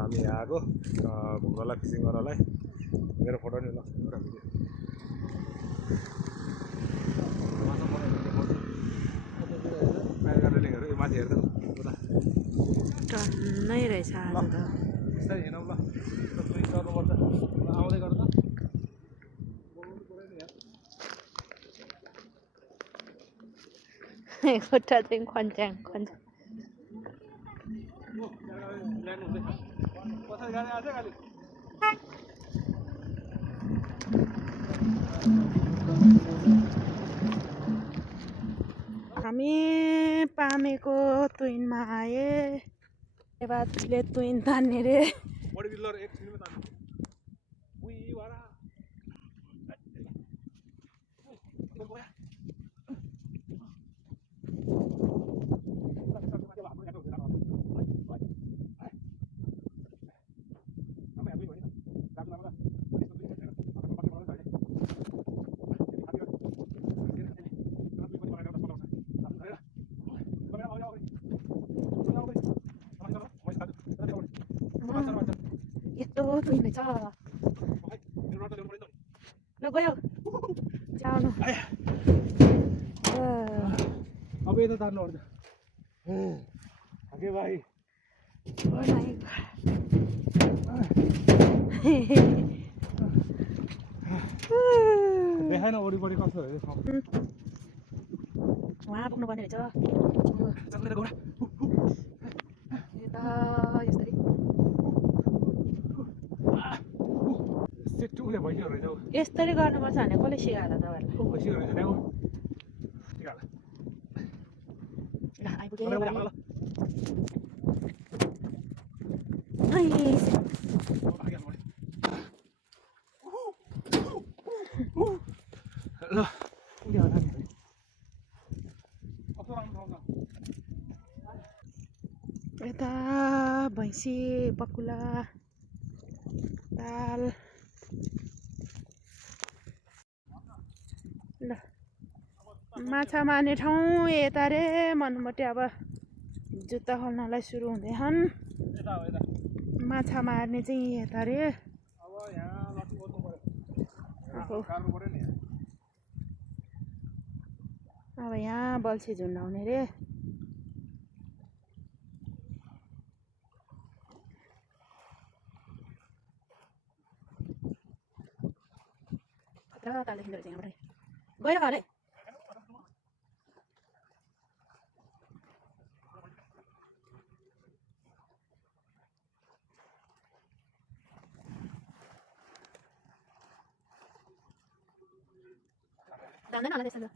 हामी यहाँ आएको घुम्नलाई फिसिङ गर्नलाई मेरो फोटो नि ल एउटा भिडियो रेलिङहरू माथि हेर्दा उता टन्नै रहेछ आज त बिस्तारै हिँडौँ ल गर्नुपर्छ आउँदै गर्दा खुट्टा चाहिँ खन्च्याङ खन्छ हामी पामेको तुइनमा आए बातले तुइन तान्ने रे बडी बिल्डर एक मिनटमा तान्नु उही वाला यस्तो तुइन रहेछ ल गयो जानु अब यता तान्नु पर्छ ओके भाइ देखाएन वरिपरि कस्तो उहाँ पुग्नुपर्ने रहेछ यता यसरी सेटुले भइसक्यो रहेछ यसरी गर्नुपर्छ भने कसले सिकाएर तपाईँहरूलाई भइसक्यो रहेछ ल्याउ ल आइपुगेँ ल यता भैँसी बकुला दाल ल माछा मार्ने ठाउँ यता रे मनपट्टि अब जुत्ता खोल्नलाई सुरु हुँदैछन् माछा मार्ने चाहिँ यता रे अब यहाँ लट्ठी बोल्नु पर्यो नि अब यहाँ बल्छी झुन्डाउने रे खतरा ताल देखिँदो रहेछ यहाँबाट गएर घरै जाँदैन होला त्यसो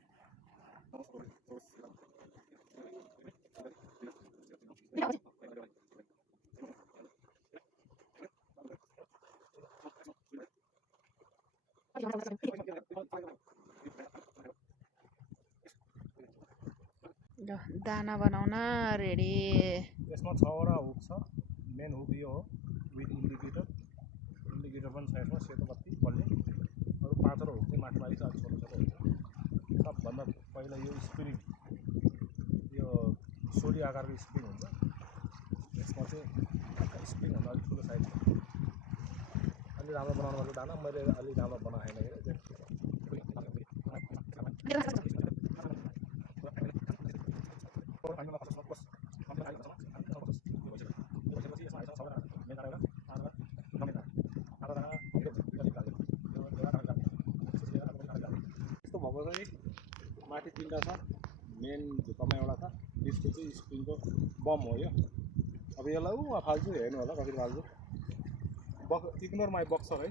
दाना बनाउन रेडी यसमा 6वटा हुक छ मेन हुक यो हो विथ इन्डिकेटर पनि छ यसमा सेतो बत्ती बल्ने अरू 5वटा हुक चाहिँ माथि माथि छ अलिक छोटो छोटो हुन्छ सबभन्दा पहिला यो स्प्रिङ यो सोली आकारको स्प्रिङ हुन्छ यसमा चाहिँ स्प्रिङभन्दा अलिक ठुलो साइज छ अलि राम्रो बनाउनु पर्छ दाना मैले अलि राम्रो बनाएन यस्तो भएको छ नि माथि 3टा छ मेन झुक्कामा एउटा छ त्यसको चाहिँ स्प्रिङको बम हो यो अब यसलाई फाल्छु हेर्नु होला कसरी फाल्छु इग्नोर माई बक्सर है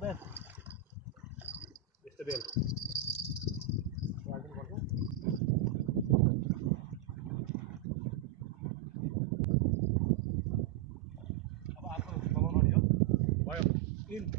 best. Este de él. In